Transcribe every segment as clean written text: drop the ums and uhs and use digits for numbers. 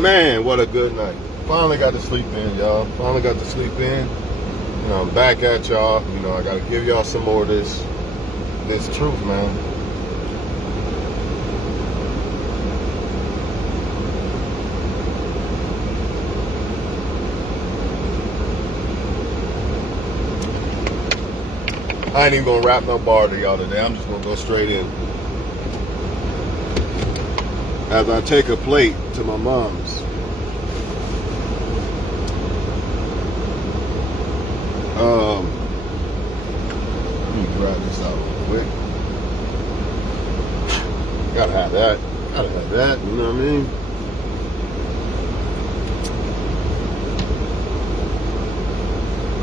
Man, what a good night. Finally got to sleep in, y'all. Finally got to sleep in. I'm back at y'all. I got to give y'all some more of this truth, man. I ain't even going to rap no bar to y'all today. I'm just going to go straight in. As I take a plate to my mom's. Let me grab this out real quick. Gotta have that. Gotta have that, you know what I mean?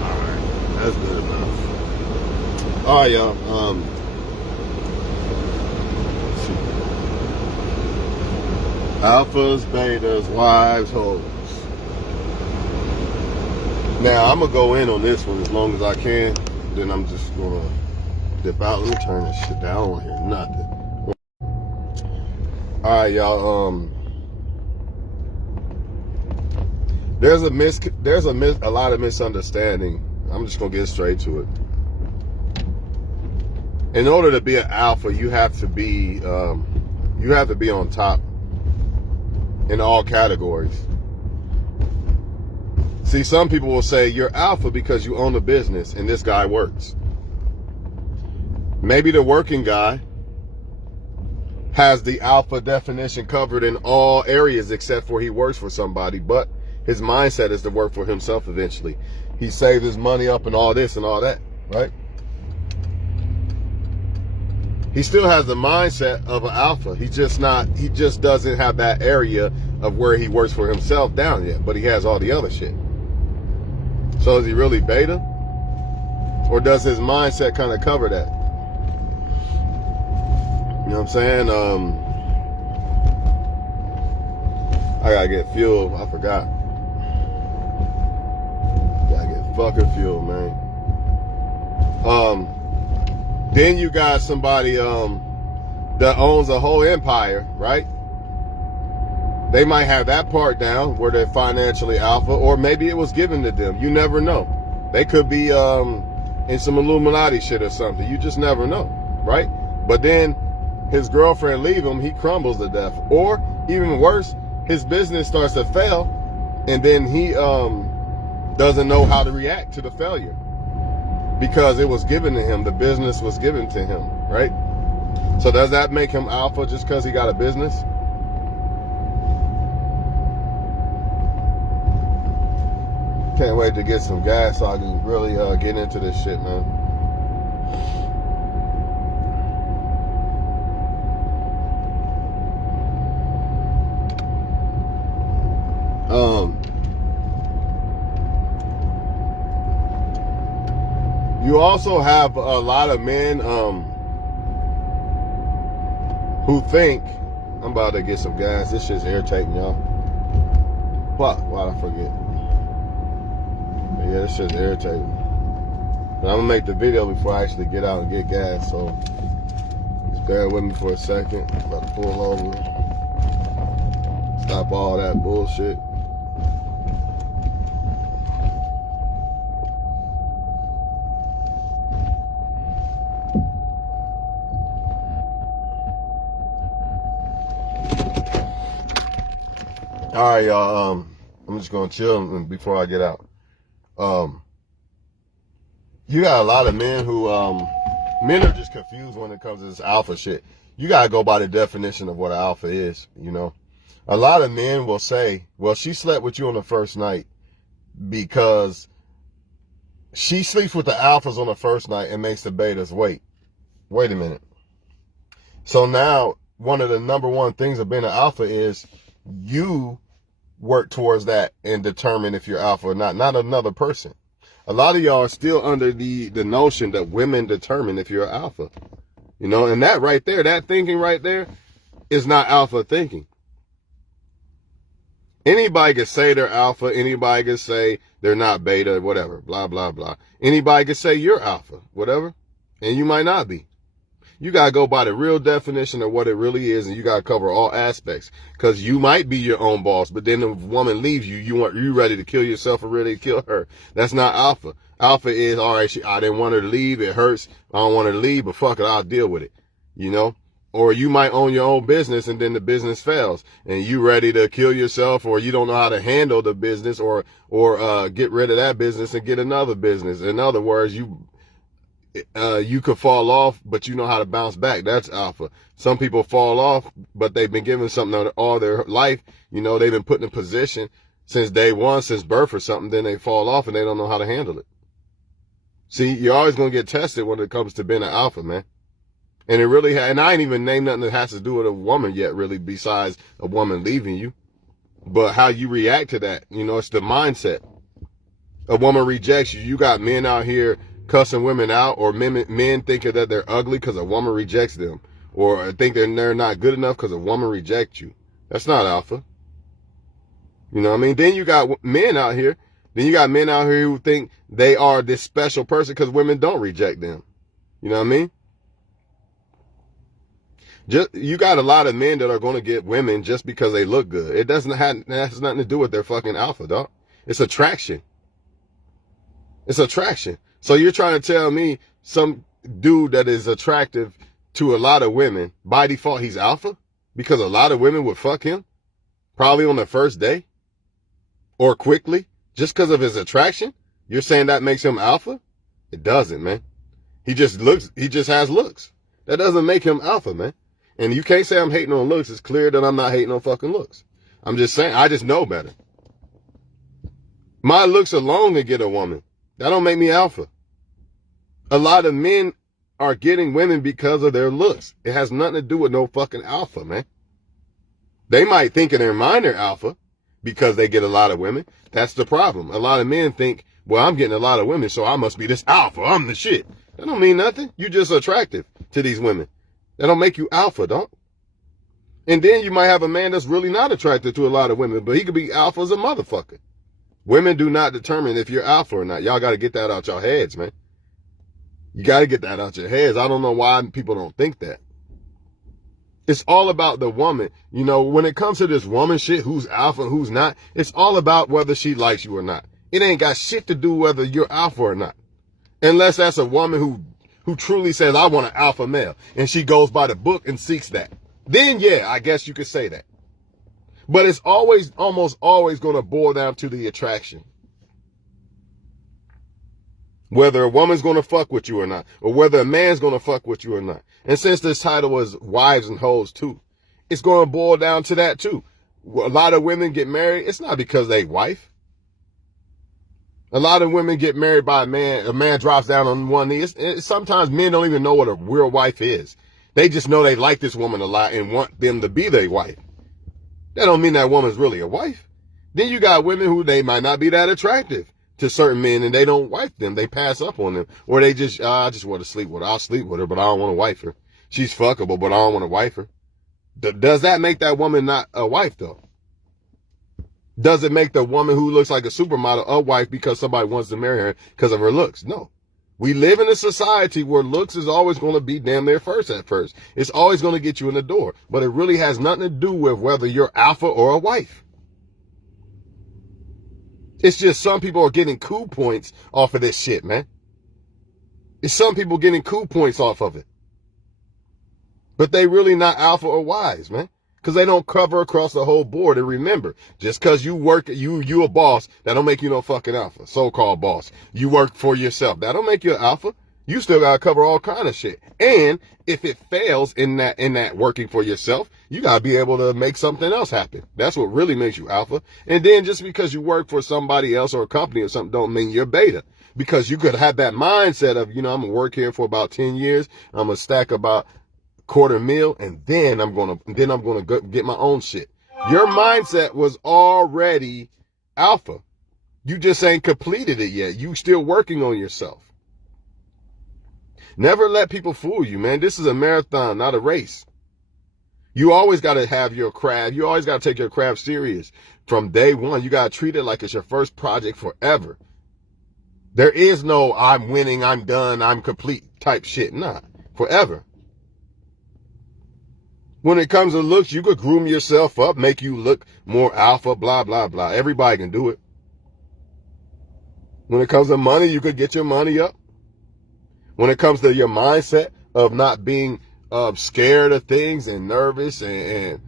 Alright, that's good enough. Alright, y'all. Alphas, betas, wives, hoes. Now, I'm going to go in on this one as long as I can. Then I'm just going to dip out. Let me turn this shit down. I don't hear nothing. Alright, y'all. There's a lot of misunderstanding. I'm just going to get straight to it. In order to be an alpha, you have to be on top in all categories. See, some people will say you're alpha because you own a business and this guy works. Maybe the working guy has the alpha definition covered in all areas except for he works for somebody, but his mindset is to work for himself eventually. He saved his money up and all this and all that, right? He still has the mindset of an alpha. He just doesn't have that area of where he works for himself down yet, but he has all the other shit. So is he really beta? Or does his mindset kind of cover that? You know what I'm saying? I gotta get fuel. I forgot. Gotta get fucking fuel, man. Then you got somebody that owns a whole empire, right? They might have that part down where they're financially alpha, or maybe it was given to them. You never know. They could be in some Illuminati shit or something. You just never know, right? But then his girlfriend leave him, he crumbles to death. Or even worse, his business starts to fail, and then he doesn't know how to react to the failure because it was given to him. The business was given to him, right? So does that make him alpha just because he got a business? Can't wait to get some gas so I can really get into this shit, man. You also have a lot of men who think, I'm about to get some gas. This shit's irritating, y'all. Why'd I forget? Yeah, this shit's irritating. But I'm gonna make the video before I actually get out and get gas, so just bear with me for a second. I'm about to pull over. Stop all that bullshit. All right, y'all. I'm just gonna chill before I get out. You got a lot of men who men are just confused when it comes to this alpha shit. You gotta go by the definition of what an alpha is. A lot of men will say, well, she slept with you on the first night because she sleeps with the alphas on the first night and makes the betas wait a minute. So now one of the number one things of being an alpha is you work towards that and determine if you're alpha or not another person. A lot of y'all are still under the notion that women determine if you're alpha. And that right there, that thinking right there is not alpha thinking. Anybody can say they're alpha, anybody can say they're not beta, whatever, blah, blah, blah. Anybody can say you're alpha, whatever, and you might not be. You got to go by the real definition of what it really is, and you got to cover all aspects. Because you might be your own boss, but then the woman leaves you, you ready to kill yourself or ready to kill her. That's not alpha. Alpha is, all right, I didn't want her to leave. It hurts. I don't want her to leave, but fuck it, I'll deal with it. You know? Or you might own your own business and then the business fails and you ready to kill yourself, or you don't know how to handle the business, or get rid of that business and get another business. In other words, you could fall off, but you know how to bounce back. That's alpha. Some people fall off, but they've been given something all their life. You know, they've been put in a position since day one, since birth or something. Then they fall off and they don't know how to handle it. See, you're always going to get tested when it comes to being an alpha, man. And it really, and I ain't even named nothing that has to do with a woman yet, really, besides a woman leaving you. But how you react to that, you know, it's the mindset. A woman rejects you. You got men out here cussing women out, or men thinking that they're ugly because a woman rejects them, or think they're not good enough because a woman rejects you. That's not alpha. You know what I mean? Then you got men out here. Then you got men out here who think they are this special person because women don't reject them. You know what I mean? You got a lot of men that are going to get women just because they look good. It has nothing to do with their fucking alpha, dog. It's attraction. It's attraction. So you're trying to tell me some dude that is attractive to a lot of women, by default, he's alpha? Because a lot of women would fuck him? Probably on the first day? Or quickly? Just because of his attraction? You're saying that makes him alpha? It doesn't, man. He just has looks. That doesn't make him alpha, man. And you can't say I'm hating on looks. It's clear that I'm not hating on fucking looks. I'm just saying, I just know better. My looks alone can get a woman. That don't make me alpha. A lot of men are getting women because of their looks. It has nothing to do with no fucking alpha, man. They might think in their mind they're alpha because they get a lot of women. That's the problem. A lot of men think, well, I'm getting a lot of women, so I must be this alpha. I'm the shit. That don't mean nothing. You're just attractive to these women. That don't make you alpha, dog. And then you might have a man that's really not attracted to a lot of women, but he could be alpha as a motherfucker. Women do not determine if you're alpha or not. Y'all got to get that out your heads, man. You got to get that out your heads. I don't know why people don't think that. It's all about the woman. You know, when it comes to this woman shit, who's alpha and who's not, it's all about whether she likes you or not. It ain't got shit to do whether you're alpha or not. Unless that's a woman who truly says, I want an alpha male, and she goes by the book and seeks that. Then, yeah, I guess you could say that. But it's almost always going to boil down to the attraction. Whether a woman's going to fuck with you or not, or whether a man's going to fuck with you or not. And since this title was Wives and Hoes too, it's going to boil down to that too. A lot of women get married, it's not because they wife. A lot of women get married by a man drops down on one knee. Sometimes men don't even know what a real wife is. They just know they like this woman a lot and want them to be their wife. That don't mean that woman's really a wife. Then you got women who they might not be that attractive to certain men and they don't wife them. They pass up on them. Or they just, I just want to sleep with her. I'll sleep with her, but I don't want to wife her. She's fuckable, but I don't want to wife her. Does that make that woman not a wife though? Does it make the woman who looks like a supermodel a wife because somebody wants to marry her because of her looks? No. We live in a society where looks is always going to be damn near first at first. It's always going to get you in the door. But it really has nothing to do with whether you're alpha or a wife. It's just some people are getting cool points off of this shit, man. It's some people getting cool points off of it. But they really not alpha or wise, man. Because they don't cover across the whole board. And remember, just because you work, you a boss, that don't make you no fucking alpha. So-called boss. You work for yourself. That don't make you an alpha. You still gotta cover all kind of shit. And if it fails in that working for yourself, you gotta be able to make something else happen. That's what really makes you alpha. And then just because you work for somebody else or a company or something don't mean you're beta. Because you could have that mindset of, I'm gonna work here for about 10 years. I'm gonna stack about $250,000 and then I'm gonna go get my own shit. Your mindset was already alpha. You just ain't completed it yet. You still working on yourself. Never let people fool you, man. This is a marathon, not a race. You always got to have your craft. You always got to take your craft serious. From day one, you got to treat it like it's your first project forever. There is no I'm winning, I'm done, I'm complete type shit. Nah, forever. When it comes to looks, you could groom yourself up, make you look more alpha, blah, blah, blah. Everybody can do it. When it comes to money, you could get your money up. When it comes to your mindset of not being scared of things and nervous and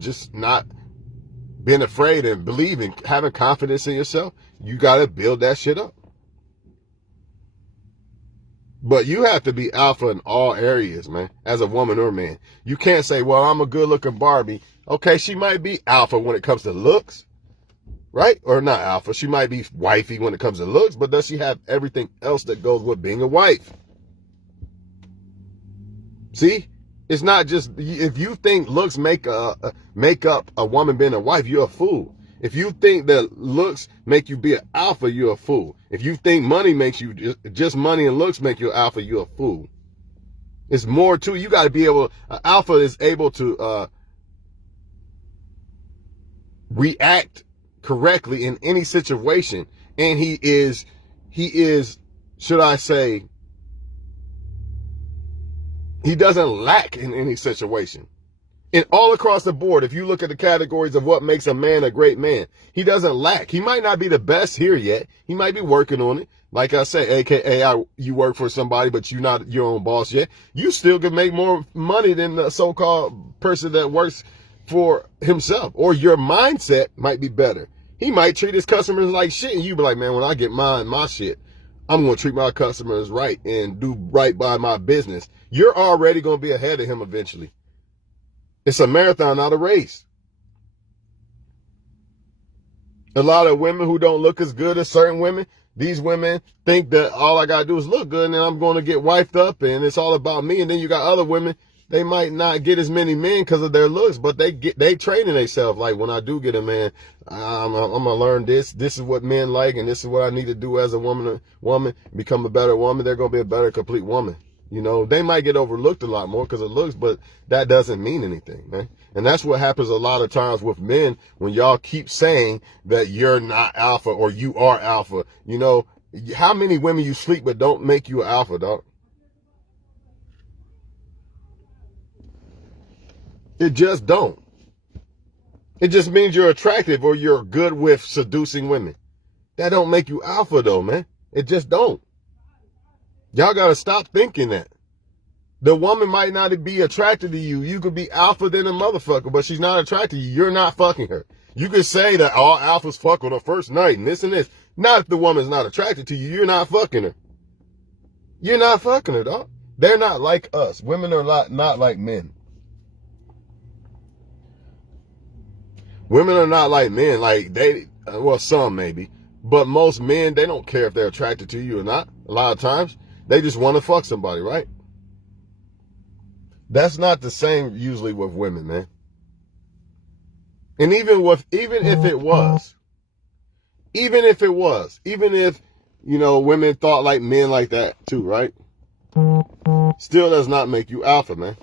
just not being afraid and believing, having confidence in yourself, you got to build that shit up. But you have to be alpha in all areas, man, as a woman or man. You can't say, well, I'm a good-looking Barbie. Okay, she might be alpha when it comes to looks, right? Or not alpha. She might be wifey when it comes to looks, but does she have everything else that goes with being a wife? See? It's not just, if you think looks make up a woman being a wife, you're a fool. If you think that looks make you be an alpha, you're a fool. If you think money makes you, just money and looks make you an alpha, you're a fool. It's more to, you got to be able, alpha is able to react correctly in any situation. And he is, should I say, he doesn't lack in any situation. And all across the board, if you look at the categories of what makes a man a great man, he doesn't lack. He might not be the best here yet. He might be working on it. Like I say, AKA you work for somebody, but you're not your own boss yet. You still can make more money than the so-called person that works for himself. Or your mindset might be better. He might treat his customers like shit, and you be like, man, when I get my shit, I'm going to treat my customers right and do right by my business. You're already going to be ahead of him eventually. It's a marathon, not a race. A lot of women who don't look as good as certain women, these women think that all I got to do is look good and then I'm going to get wifed up and it's all about me. And then you got other women, they might not get as many men because of their looks, but they training themselves. Like, when I do get a man, I'm going to learn this. This is what men like, and this is what I need to do as a woman, become a better woman. They're going to be a better, complete woman. They might get overlooked a lot more because of looks, but that doesn't mean anything, man. And that's what happens a lot of times with men when y'all keep saying that you're not alpha or you are alpha. How many women you sleep with don't make you an alpha, dog? It just don't. It just means you're attractive or you're good with seducing women. That don't make you alpha, though, man. It just don't. Y'all got to stop thinking that. The woman might not be attracted to you. You could be alpha than a motherfucker, but she's not attracted to you. You're not fucking her. You could say that all alphas fuck on the first night and this and this. Not if the woman's not attracted to you. You're not fucking her. You're not fucking her, dog. They're not like us. Women are not like men. Women are not like men. Like some maybe. But most men, they don't care if they're attracted to you or not. A lot of times. They just want to fuck somebody, right? That's not the same usually with women, man. And even if it was, even if, women thought like men like that too, right? Still does not make you alpha, man.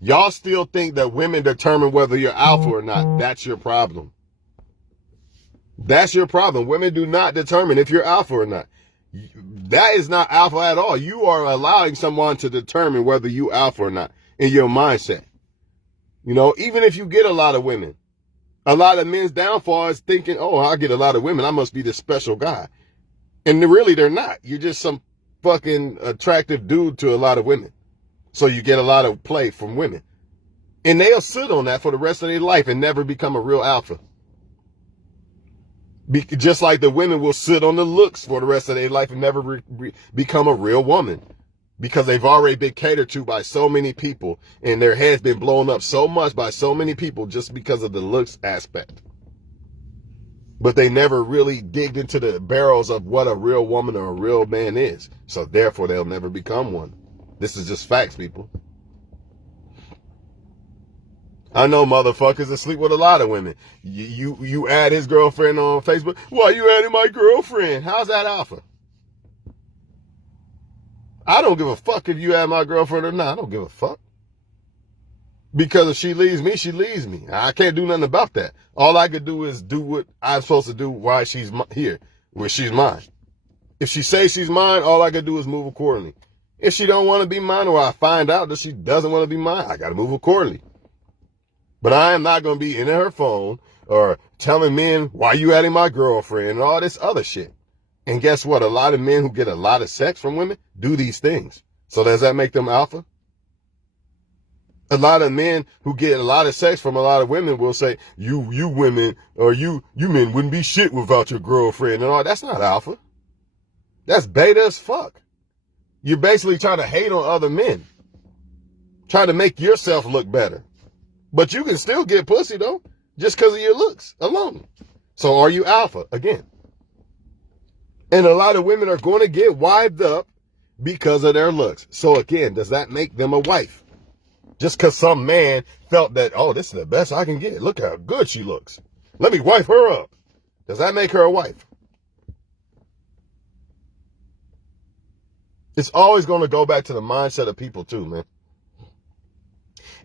Y'all still think that women determine whether you're alpha or not. That's your problem. That's your problem. Women do not determine if you're alpha or not. That is not alpha at all. You are allowing someone to determine whether you alpha or not in your mindset. Even if you get a lot of women, a lot of men's downfall is thinking, oh, I get a lot of women, I must be this special guy. And really, they're not. You're just some fucking attractive dude to a lot of women. So you get a lot of play from women. And they'll sit on that for the rest of their life and never become a real alpha. Just like the women will sit on the looks for the rest of their life and never become a real woman. Because they've already been catered to by so many people. And their head's been blown up so much by so many people just because of the looks aspect. But they never really digged into the barrels of what a real woman or a real man is. So therefore, they'll never become one. This is just facts, people. I know motherfuckers that sleep with a lot of women. You add his girlfriend on Facebook. Why you adding my girlfriend? How's that alpha? I don't give a fuck if you add my girlfriend or not. I don't give a fuck. Because if she leaves me, she leaves me. I can't do nothing about that. All I could do is do what I'm supposed to do while she's here, where she's mine. If she says she's mine, all I could do is move accordingly. If she don't want to be mine, or I find out that she doesn't want to be mine, I got to move accordingly. But I am not going to be in her phone or telling men, why you adding my girlfriend and all this other shit. And guess what? A lot of men who get a lot of sex from women do these things. So does that make them alpha? A lot of men who get a lot of sex from a lot of women will say, you women, or you men wouldn't be shit without your girlfriend and all. That's not alpha. That's beta as fuck. You're basically trying to hate on other men. Trying to make yourself look better. But you can still get pussy though, just because of your looks alone. So are you alpha? Again. And a lot of women are going to get wived up because of their looks. So again, does that make them a wife? Just because some man felt that, oh, this is the best I can get. Look how good she looks. Let me wife her up. Does that make her a wife? It's always going to go back to the mindset of people too, man.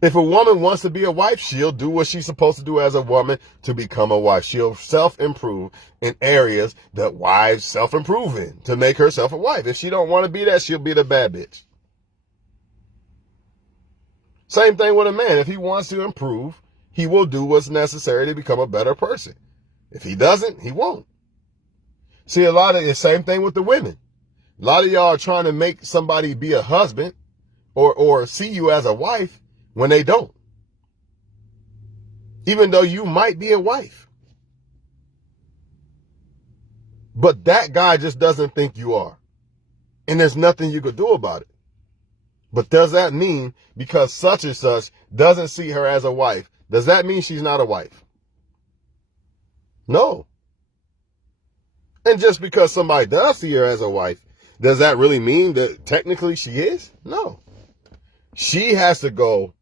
If a woman wants to be a wife, she'll do what she's supposed to do as a woman to become a wife. She'll self-improve in areas that wives self-improve in to make herself a wife. If she don't want to be that, she'll be the bad bitch. Same thing with a man. If he wants to improve, he will do what's necessary to become a better person. If he doesn't, he won't. See, a lot of the same thing with the women. A lot of y'all are trying to make somebody be a husband or see you as a wife when they don't. Even though you might be a wife. But that guy just doesn't think you are. And there's nothing you could do about it. But does that mean because such and such doesn't see her as a wife, does that mean she's not a wife? No. And just because somebody does see her as a wife, does that really mean that technically she is? No. She has to go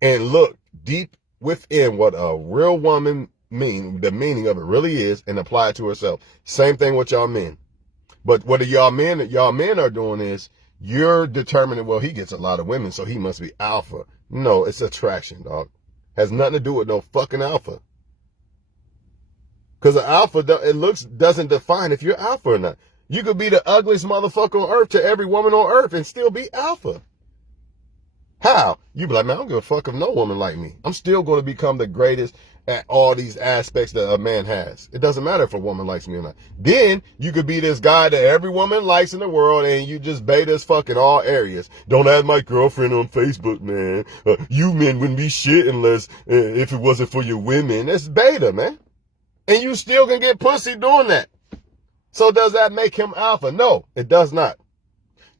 and look deep within what a real woman the meaning of it really is, and apply it to herself. Same thing with y'all men. But what y'all men are doing is, you're determining, well, he gets a lot of women, so he must be alpha. No, it's attraction, dog. Has nothing to do with no fucking alpha. Because the alpha, doesn't define if you're alpha or not. You could be the ugliest motherfucker on earth to every woman on earth and still be alpha. How? You be like, man, I don't give a fuck if no woman like me. I'm still going to become the greatest at all these aspects that a man has. It doesn't matter if a woman likes me or not. Then you could be this guy that every woman likes in the world and you just beta as fuck in all areas. Don't add my girlfriend on Facebook, man. You men wouldn't be shit unless if it wasn't for your women. That's beta, man. And you still can get pussy doing that. So does that make him alpha? No, it does not.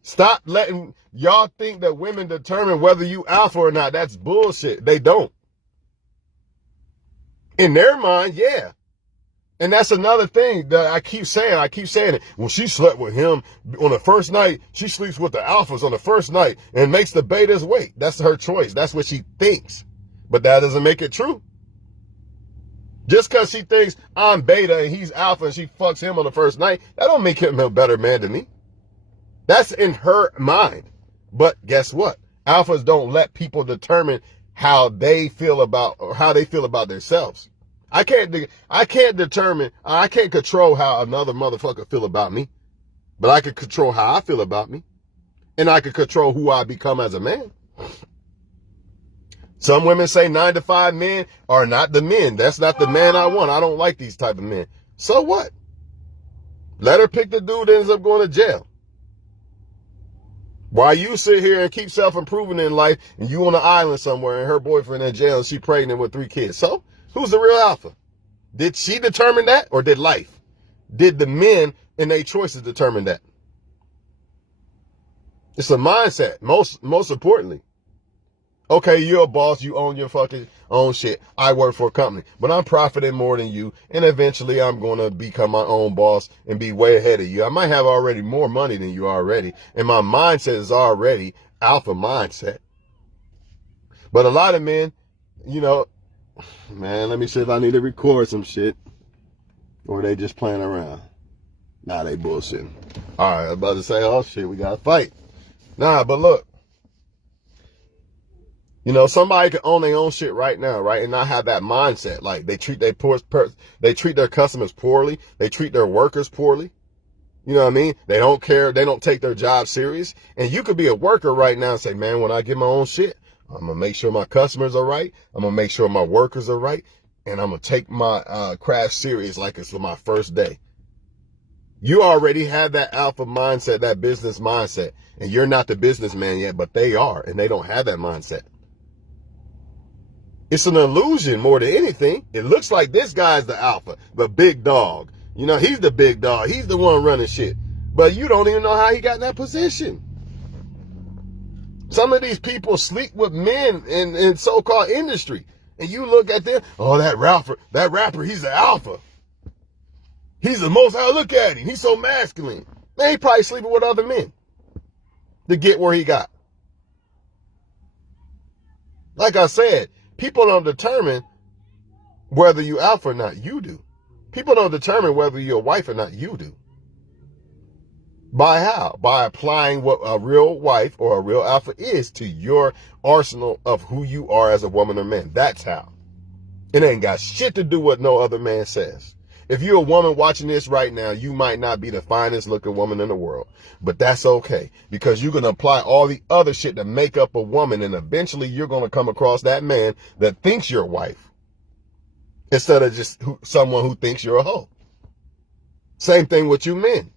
Stop letting y'all think that women determine whether you alpha or not. That's bullshit. They don't. In their mind, yeah. And that's another thing that I keep saying. I keep saying it. Well, she slept with him on the first night. She sleeps with the alphas on the first night and makes the betas wait. That's her choice. That's what she thinks. But that doesn't make it true. Just because she thinks I'm beta and he's alpha and she fucks him on the first night, that don't make him a better man than me. That's in her mind. But guess what? Alphas don't let people determine how they feel about themselves. I can't control how another motherfucker feel about me, but I can control how I feel about me, and I can control who I become as a man. Some women say 9 to 5 men are not the men. That's not the man I want. I don't like these type of men. So what? Let her pick the dude that ends up going to jail. While you sit here and keep self-improving in life and you on an island somewhere and her boyfriend in jail and she pregnant with 3 kids. So who's the real alpha? Did she determine that or did life? Did the men in their choices determine that? It's a mindset, most importantly. Okay, you're a boss, you own your fucking own shit. I work for a company, but I'm profiting more than you, and eventually I'm going to become my own boss and be way ahead of you. I might have already more money than you already, and my mindset is already alpha mindset. But a lot of men, man, let me see if I need to record some shit, or they just playing around. Nah, they bullshitting. All right, I was about to say, oh shit, we got to fight. Nah, but look. Somebody can own their own shit right now, right? And not have that mindset. Like they treat their customers poorly. They treat their workers poorly. You know what I mean? They don't care. They don't take their job serious. And you could be a worker right now and say, man, when I get my own shit, I'm going to make sure my customers are right. I'm going to make sure my workers are right. And I'm going to take my craft serious like it's my first day. You already have that alpha mindset, that business mindset. And you're not the businessman yet, but they are. And they don't have that mindset. It's an illusion more than anything. It looks like this guy's the alpha, the big dog. You know, he's the big dog. He's the one running shit. But you don't even know how he got in that position. Some of these people sleep with men in so-called industry. And you look at them, oh, that rapper, he's the alpha. He's the most, I look at him. He's so masculine. Man, he probably sleeping with other men to get where he got. Like I said, people don't determine whether you alpha or not. You do. People don't determine whether you're a wife or not. You do. By how? By applying what a real wife or a real alpha is to your arsenal of who you are as a woman or man. That's how. It ain't got shit to do with no other man says. If you're a woman watching this right now, you might not be the finest looking woman in the world, but that's okay because you're going to apply all the other shit to make up a woman, and eventually you're going to come across that man that thinks you're a wife instead of just someone who thinks you're a hoe. Same thing with you men.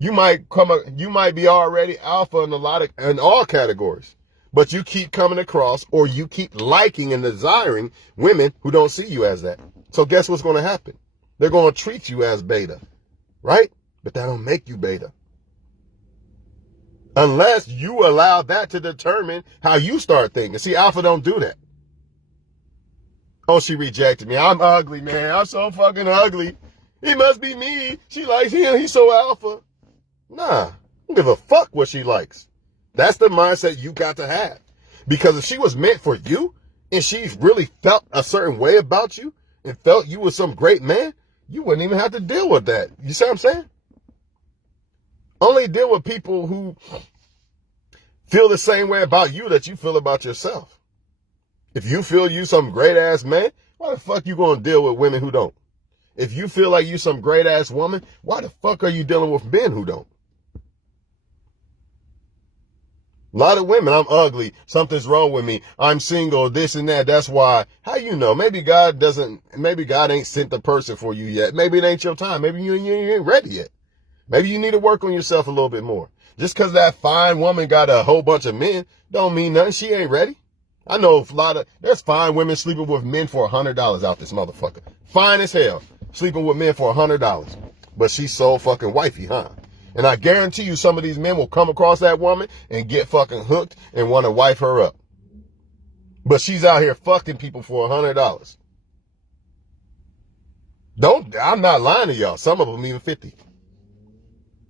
You might be already alpha in all categories, but you keep coming across or you keep liking and desiring women who don't see you as that. So guess what's going to happen? They're going to treat you as beta, right? But that don't make you beta. Unless you allow that to determine how you start thinking. See, alpha don't do that. Oh, she rejected me. I'm ugly, man. I'm so fucking ugly. He must be me. She likes him. He's so alpha. Nah, I don't give a fuck what she likes. That's the mindset you got to have. Because if she was meant for you and she really felt a certain way about you and felt you were some great man, you wouldn't even have to deal with that. You see what I'm saying? Only deal with people who feel the same way about you that you feel about yourself. If you feel you some great ass man, why the fuck you gonna deal with women who don't? If you feel like you some great ass woman, why the fuck are you dealing with men who don't? A lot of women, I'm ugly, something's wrong with me, I'm single, this and that, that's why. How you know? Maybe God ain't sent the person for you yet. Maybe it ain't your time. Maybe you ain't ready yet. Maybe you need to work on yourself a little bit more. Just because that fine woman got a whole bunch of men don't mean nothing. She ain't ready. I know there's fine women sleeping with men for $100 out this motherfucker. Fine as hell. Sleeping with men for $100. But she's so fucking wifey, huh? And I guarantee you some of these men will come across that woman and get fucking hooked and want to wife her up. But she's out here fucking people for $100. I'm not lying to y'all. Some of them even 50.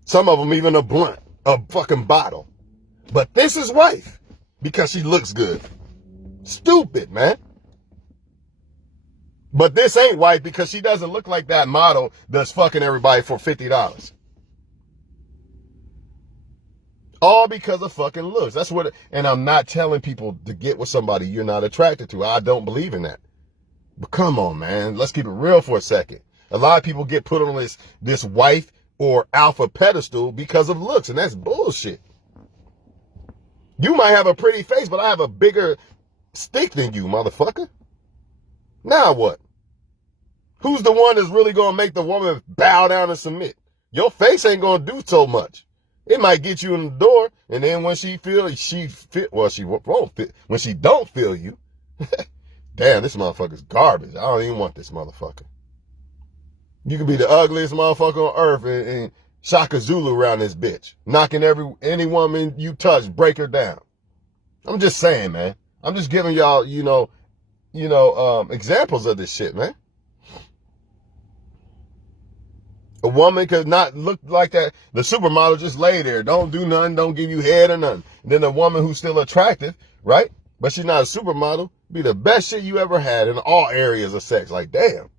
Some of them even a blunt, a fucking bottle. But this is wife because she looks good. Stupid, man. But this ain't wife because she doesn't look like that model that's fucking everybody for $50. All because of fucking looks. That's what, and I'm not telling people to get with somebody you're not attracted to. I don't believe in that. But come on, man. Let's keep it real for a second. A lot of people get put on this wife or alpha pedestal because of looks, and that's bullshit. You might have a pretty face, but I have a bigger stick than you, motherfucker. Now what? Who's the one that's really going to make the woman bow down and submit? Your face ain't going to do so much. It might get you in the door, and then when she when she don't feel you, damn, this motherfucker's garbage. I don't even want this motherfucker. You can be the ugliest motherfucker on earth and Shaka Zulu around this bitch, knocking any woman you touch, break her down. I'm just saying, man. I'm just giving y'all, examples of this shit, man. A woman could not look like that. The supermodel just lay there. Don't do nothing. Don't give you head or nothing. And then a woman who's still attractive, right? But she's not a supermodel. Be the best shit you ever had in all areas of sex. Like, damn.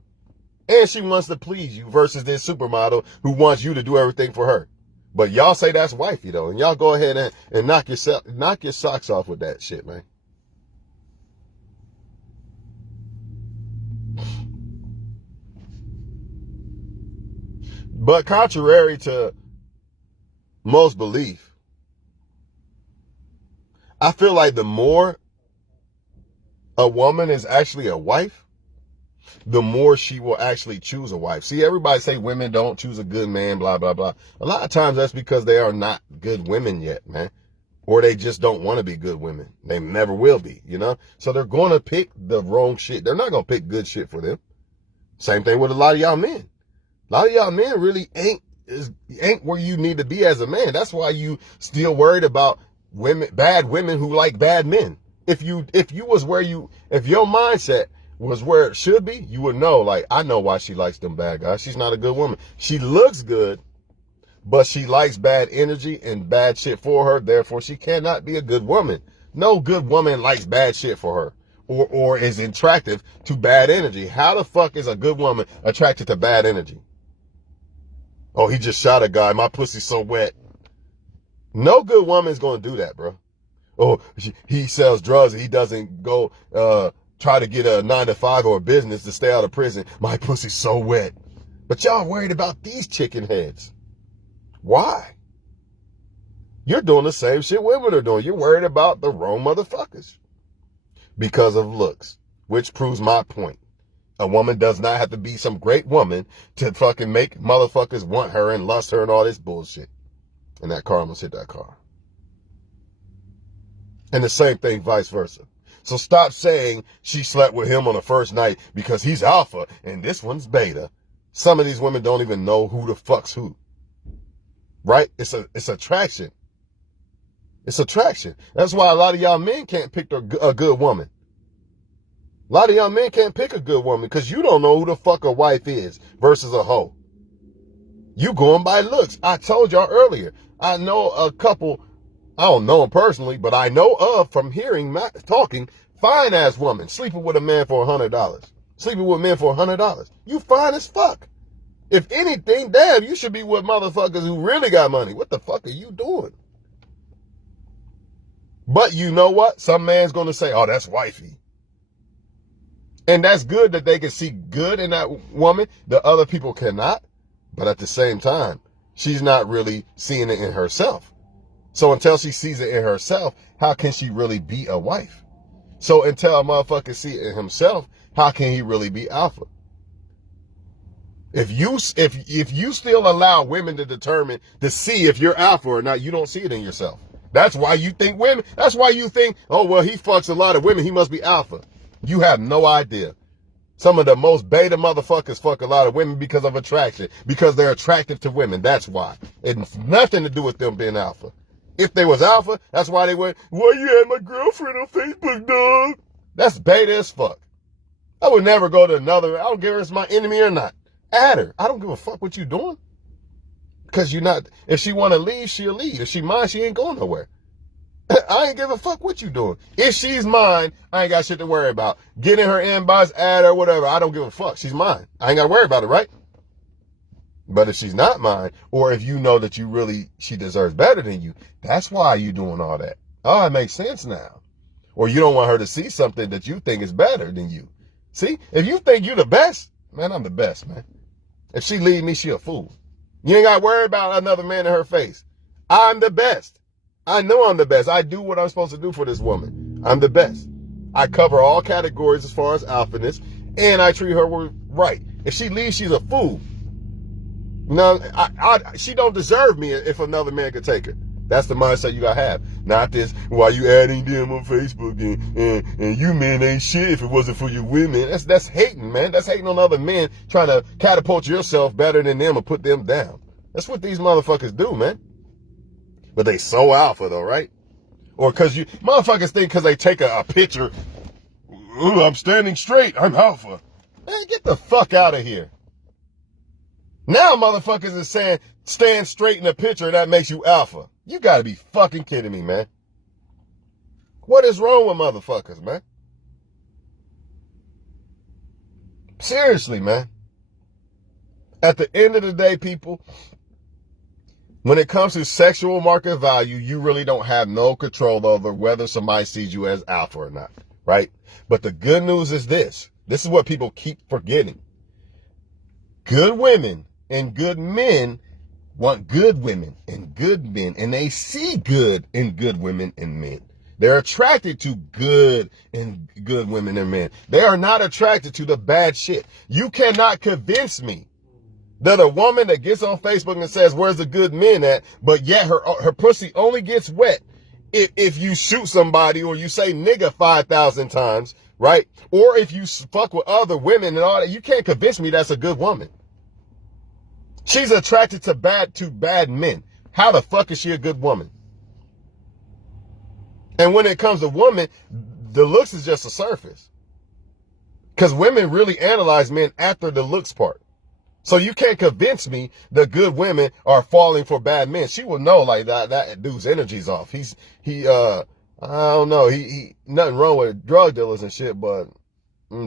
And she wants to please you versus this supermodel who wants you to do everything for her. But y'all say that's wifey, though. And y'all go ahead and knock your socks off with that shit, man. But contrary to most belief, I feel like the more a woman is actually a wife, the more she will actually choose a wife. See, everybody say women don't choose a good man, blah, blah, blah. A lot of times that's because they are not good women yet, man. Or they just don't want to be good women. They never will be, you know? So they're going to pick the wrong shit. They're not going to pick good shit for them. Same thing with a lot of y'all men. A lot of y'all men really ain't where you need to be as a man. That's why you still worried about bad women who like bad men. If your mindset was where it should be, you would know, like, I know why she likes them bad guys. She's not a good woman. She looks good, but she likes bad energy and bad shit for her. Therefore, she cannot be a good woman. No good woman likes bad shit for her or is attractive to bad energy. How the fuck is a good woman attracted to bad energy? Oh, he just shot a guy. My pussy's so wet. No good woman's going to do that, bro. Oh, he sells drugs and he doesn't go try to get a 9-to-5 or a business to stay out of prison. My pussy's so wet. But y'all worried about these chicken heads. Why? You're doing the same shit women are doing. You're worried about the wrong motherfuckers because of looks, which proves my point. A woman does not have to be some great woman to fucking make motherfuckers want her and lust her and all this bullshit. And that car almost hit that car. And the same thing vice versa. So stop saying she slept with him on the first night because he's alpha and this one's beta. Some of these women don't even know who the fuck's who. Right? It's attraction. It's attraction. That's why a lot of y'all men can't pick a good woman. A lot of y'all men can't pick a good woman because you don't know who the fuck a wife is versus a hoe. You going by looks. I told y'all earlier. I know a couple, I don't know them personally, but I know of from hearing, talking, fine ass woman sleeping with a man for $100. Sleeping with men for $100. You fine as fuck. If anything, damn, you should be with motherfuckers who really got money. What the fuck are you doing? But you know what? Some man's going to say, oh, that's wifey. And that's good that they can see good in that woman that other people cannot. But at the same time, she's not really seeing it in herself. So until she sees it in herself, how can she really be a wife? So until a motherfucker see it in himself, how can he really be alpha? If you still allow women to determine to see if you're alpha or not, you don't see it in yourself. That's why you think that's why you think, oh, well, he fucks a lot of women, he must be alpha. You have no idea. Some of the most beta motherfuckers fuck a lot of women because of attraction, because they're attractive to women. That's why. It's nothing to do with them being alpha. If they was alpha, that's why they went, why you had my girlfriend on Facebook, dog? That's beta as fuck. I would never go to another, I don't care if it's my enemy or not. Add her. I don't give a fuck what you doing. Because you're not, if she want to leave, she'll leave. If she mine, she ain't going nowhere. I ain't give a fuck what you doing. If she's mine, I ain't got shit to worry about. Get in her inbox, add her, whatever. I don't give a fuck. She's mine. I ain't got to worry about it, right? But if she's not mine, or if you know that she deserves better than you, that's why you doing all that. Oh, it makes sense now. Or you don't want her to see something that you think is better than you. See, if you think you the best, man, I'm the best, man. If she leave me, she a fool. You ain't got to worry about another man in her face. I'm the best. I know I'm the best. I do what I'm supposed to do for this woman. I'm the best. I cover all categories as far as alphaness, and I treat her right. If she leaves, she's a fool. No, she don't deserve me if another man could take her. That's the mindset you gotta have. Not this, why you adding them on Facebook and you men ain't shit if it wasn't for your women. That's hating, man. That's hating on other men, trying to catapult yourself better than them or put them down. That's what these motherfuckers do, man. But they so alpha though, right? Or cause motherfuckers think cause they take a picture, ooh, I'm standing straight, I'm alpha. Man, get the fuck out of here. Now motherfuckers is saying stand straight in the picture, that makes you alpha. You gotta be fucking kidding me, man. What is wrong with motherfuckers, man? Seriously, man. At the end of the day, people, when it comes to sexual market value, you really don't have no control over whether somebody sees you as alpha or not, right? But the good news is this. This is what people keep forgetting. Good women and good men want good women and good men, and they see good in good women and men. They're attracted to good and good women and men. They are not attracted to the bad shit. You cannot convince me that a woman that gets on Facebook and says, where's the good men at? But yet her pussy only gets wet if you shoot somebody or you say nigga 5,000 times, right? Or if you fuck with other women and all that. You can't convince me that's a good woman. She's attracted to bad men. How the fuck is she a good woman? And when it comes to women, the looks is just a surface. Because women really analyze men after the looks part. So you can't convince me that good women are falling for bad men. She will know like that dude's energy's off. I don't know. He nothing wrong with drug dealers and shit, but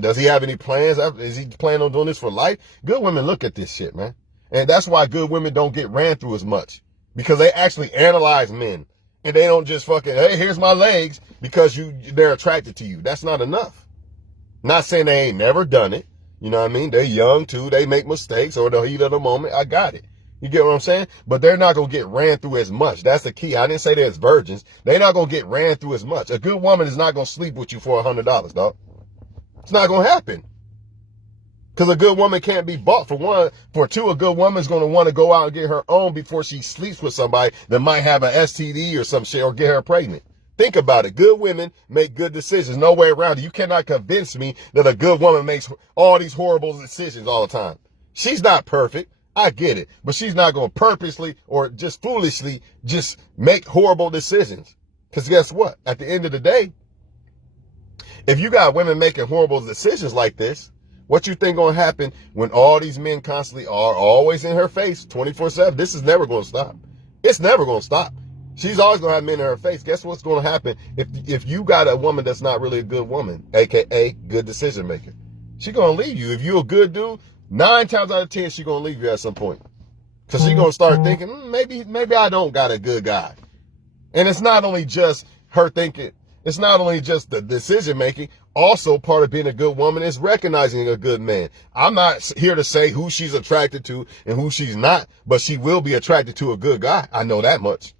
does he have any plans? Is he planning on doing this for life? Good women look at this shit, man. And that's why good women don't get ran through as much. Because they actually analyze men. And they don't just fucking, hey, here's my legs, because they're attracted to you. That's not enough. Not saying they ain't never done it. You know what I mean? They're young too. They make mistakes or the heat of the moment. I got it. You get what I'm saying? But they're not going to get ran through as much. That's the key. I didn't say there's virgins. They're not going to get ran through as much. A good woman is not going to sleep with you for $100, dog. It's not going to happen. Because a good woman can't be bought. For one. For two, a good woman's going to want to go out and get her own before she sleeps with somebody that might have an STD or some shit or get her pregnant. Think about it. Good women make good decisions. No way around it. You cannot convince me that a good woman makes all these horrible decisions all the time. She's not perfect. I get it. But she's not going to purposely or just foolishly just make horrible decisions. Because guess what? At the end of the day, if you got women making horrible decisions like this, what you think going to happen when all these men constantly are always in her face 24/7? This is never going to stop. It's never going to stop. She's always going to have men in her face. Guess what's going to happen if you got a woman that's not really a good woman, a.k.a. good decision maker? She's going to leave you. If you're a good dude, 9 times out of 10, she's going to leave you at some point. Because she's going to start thinking, maybe I don't got a good guy. And it's not only just her thinking, it's not only just the decision making. Also, part of being a good woman is recognizing a good man. I'm not here to say who she's attracted to and who she's not, but she will be attracted to a good guy. I know that much.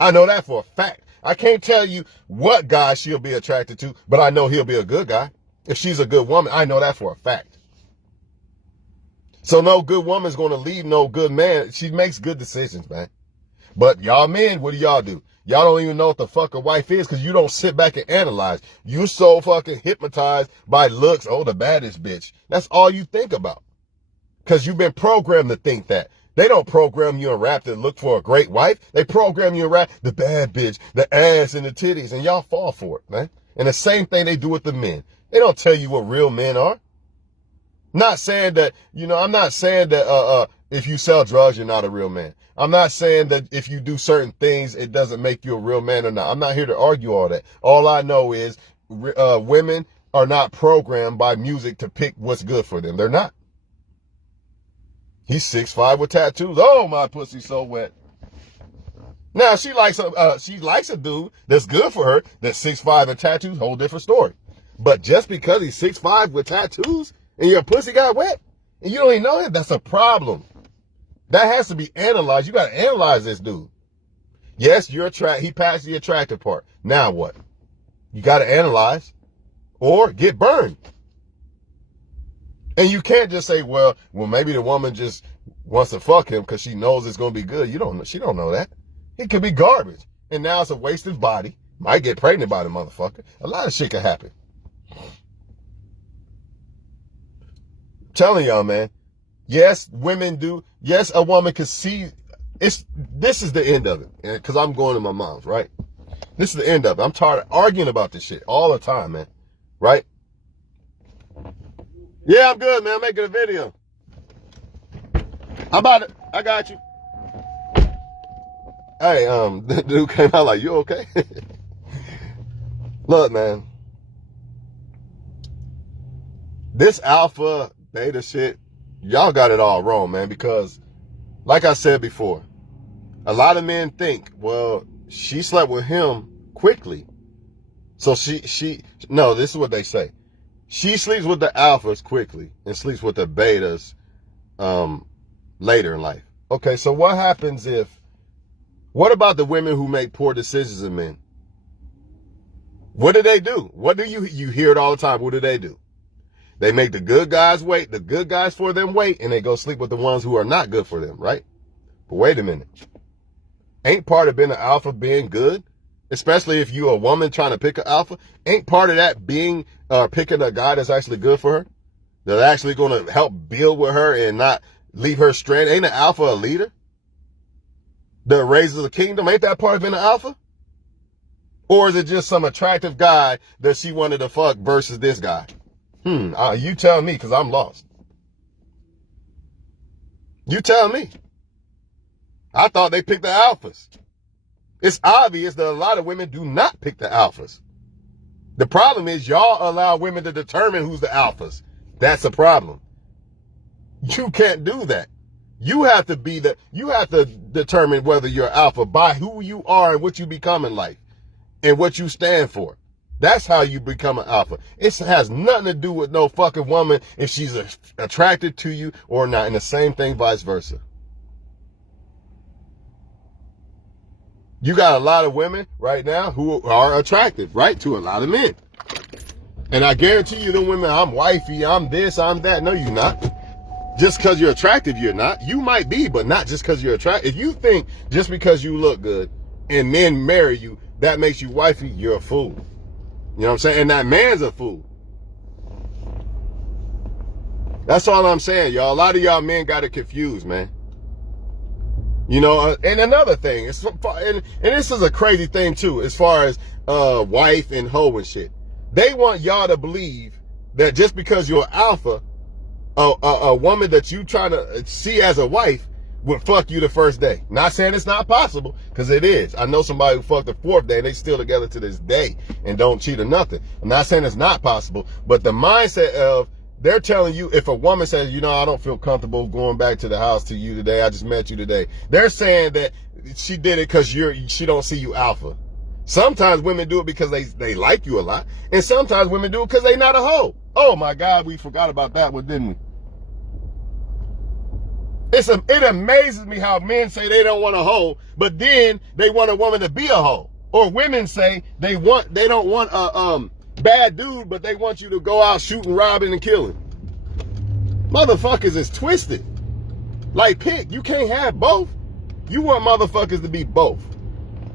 I know that for a fact. I can't tell you what guy she'll be attracted to, but I know he'll be a good guy. If she's a good woman, I know that for a fact. So no good woman's going to leave no good man. She makes good decisions, man. But y'all men, what do? Y'all don't even know what the fuck a wife is because you don't sit back and analyze. You so fucking hypnotized by looks. Oh, the baddest bitch. That's all you think about. Because you've been programmed to think that. They don't program you in rap to look for a great wife. They program you in rap, the bad bitch, the ass and the titties, and y'all fall for it, man. And the same thing they do with the men. They don't tell you what real men are. Not saying that, I'm not saying that if you sell drugs, you're not a real man. I'm not saying that if you do certain things, it doesn't make you a real man or not. I'm not here to argue all that. All I know is women are not programmed by music to pick what's good for them. They're not. He's 6'5" with tattoos. Oh, my pussy's so wet. Now, she likes a dude that's good for her, that's 6'5" and tattoos, whole different story. But just because he's 6'5" with tattoos and your pussy got wet and you don't even know him, that's a problem. That has to be analyzed. You got to analyze this dude. Yes, he passed the attractive part. Now what? You got to analyze or get burned. And you can't just say, well, maybe the woman just wants to fuck him because she knows it's going to be good. She don't know that. It could be garbage. And now it's a wasted body. Might get pregnant by the motherfucker. A lot of shit can happen. I'm telling y'all, man. Yes, women do. Yes, a woman can see. This is the end of it. Because I'm going to my mom's, right? This is the end of it. I'm tired of arguing about this shit all the time, man. Right? Yeah, I'm good, man. I'm making a video. I got you. Hey, the dude came out like, you okay? Look, man. This alpha, beta shit, y'all got it all wrong, man. Because, like I said before, a lot of men think, well, she slept with him quickly. So no, this is what they say. She sleeps with the alphas quickly and sleeps with the betas later in life. Okay, so what happens what about the women who make poor decisions in men? What do they do? What do you hear it all the time? What do? They make the good guys wait, the good guys for them wait, and they go sleep with the ones who are not good for them, right? But wait a minute. Ain't part of being an alpha being good? Especially if you're a woman trying to pick an alpha. Ain't part of that being picking a guy that's actually good for her? That's actually going to help build with her and not leave her stranded? Ain't an alpha a leader? That raises a kingdom? Ain't that part of being an alpha? Or is it just some attractive guy that she wanted to fuck versus this guy? You tell me, because I'm lost. You tell me. I thought they picked the alphas. It's obvious that a lot of women do not pick the alphas. The problem is y'all allow women to determine who's the alphas. That's a problem. You can't do that. You have to determine whether you're alpha by who you are and what you become in life and what you stand for. That's how you become an alpha. It has nothing to do with no fucking woman if she's attracted to you or not. And the same thing vice versa. You got a lot of women right now who are attracted, right, to a lot of men. And I guarantee you the women, I'm wifey, I'm this, I'm that. No, you're not. Just because you're attractive, you're not. You might be, but not just because you're attractive. If you think just because you look good and men marry you, that makes you wifey, you're a fool. You know what I'm saying? And that man's a fool. That's all I'm saying, y'all. A lot of y'all men got it confused, man. You know, and another thing, and this is a crazy thing too, as far as wife and hoe and shit. They want y'all to believe that just because you're alpha, a woman that you trying to see as a wife would fuck you the first day. Not saying it's not possible, because it is. I know somebody who fucked the fourth day and they still together to this day and don't cheat or nothing. I'm not saying it's not possible, but the mindset of they're telling you, if a woman says, you know, I don't feel comfortable going back to the house to you today, I just met you today. They're saying that she did it because she don't see you alpha. Sometimes women do it because they like you a lot. And sometimes women do it because they not a hoe. Oh my God, we forgot about that one, didn't we? It amazes me how men say they don't want a hoe, but then they want a woman to be a hoe. Or women say they don't want a bad dude, but they want you to go out shooting, robbing, and killing. Motherfuckers is twisted. Like, pick. You can't have both. You want motherfuckers to be both.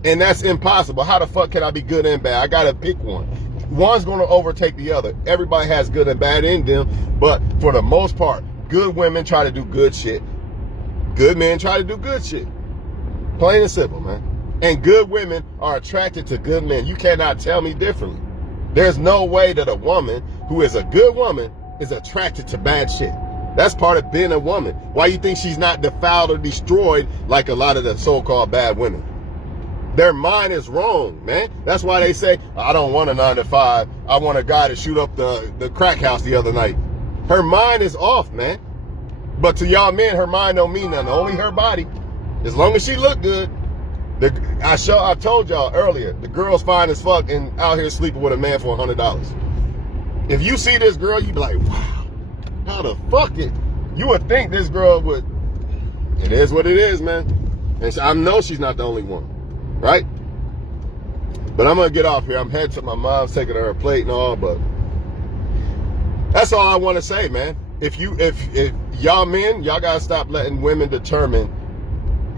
And that's impossible. How the fuck can I be good and bad? I gotta pick one. One's gonna overtake the other. Everybody has good and bad in them, but for the most part, good women try to do good shit. Good men try to do good shit. Plain and simple, man. And good women are attracted to good men. You cannot tell me differently. There's no way that a woman who is a good woman is attracted to bad shit. That's part of being a woman. Why you think she's not defiled or destroyed like a lot of the so-called bad women? Their mind is wrong, man. That's why they say, I don't want a 9 to 5. I want a guy to shoot up the crack house the other night. Her mind is off, man. But to y'all men, her mind don't mean nothing. Only her body. As long as she look good. I told y'all earlier, the girl's fine as fuck and out here sleeping with a man for $100. If you see this girl, you be like, wow, how the fuck it? You would think this girl would. It is what it is, man. And I know she's not the only one, right? But I'm gonna get off here. I'm headed to my mom's, taking her plate and all, but that's all I want to say, man. If y'all men, y'all gotta stop letting women determine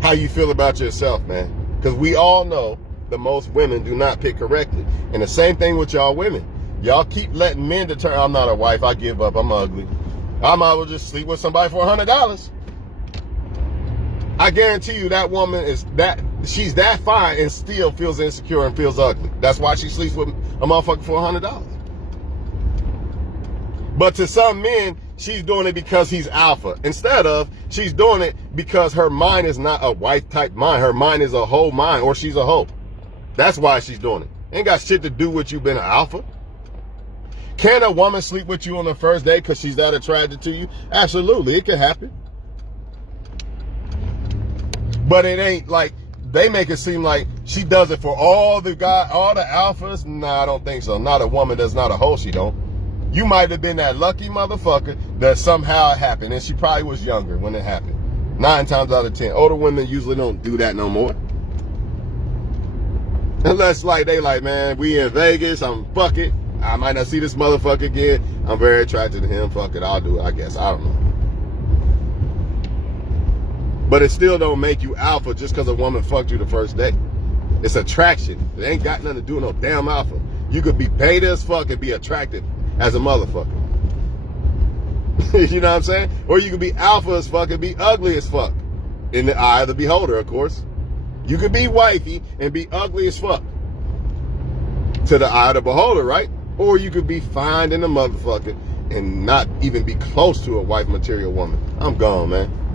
how you feel about yourself, man. Because we all know that most women do not pick correctly. And the same thing with y'all women. Y'all keep letting men determine, I'm not a wife, I give up, I'm ugly. I might as well just sleep with somebody for $100. I guarantee you that woman she's that fine and still feels insecure and feels ugly. That's why she sleeps with a motherfucker for $100. But to some men, she's doing it because he's alpha. Instead of, she's doing it because her mind is not a wife type mind. Her mind is a hoe mind, or she's a hoe. That's why she's doing it. Ain't got shit to do with you being an alpha. Can a woman sleep with you on the first day because she's that attracted to you? Absolutely, it can happen. But it ain't like, they make it seem like she does it for all the alphas. Nah, I don't think so. Not a woman that's not a hoe, she don't. You might have been that lucky motherfucker that somehow it happened, and she probably was younger when it happened. 9 times out of 10. Older women usually don't do that no more. Unless like they like, man, we in Vegas, fuck it. I might not see this motherfucker again. I'm very attracted to him. Fuck it, I'll do it, I guess. I don't know. But it still don't make you alpha just because a woman fucked you the first day. It's attraction. It ain't got nothing to do with no damn alpha. You could be beta as fuck and be attractive as a motherfucker. You know what I'm saying? Or you could be alpha as fuck and be ugly as fuck. In the eye of the beholder, of course. You could be wifey and be ugly as fuck. To the eye of the beholder, right? Or you could be fine in the motherfucker and not even be close to a wife material woman. I'm gone, man.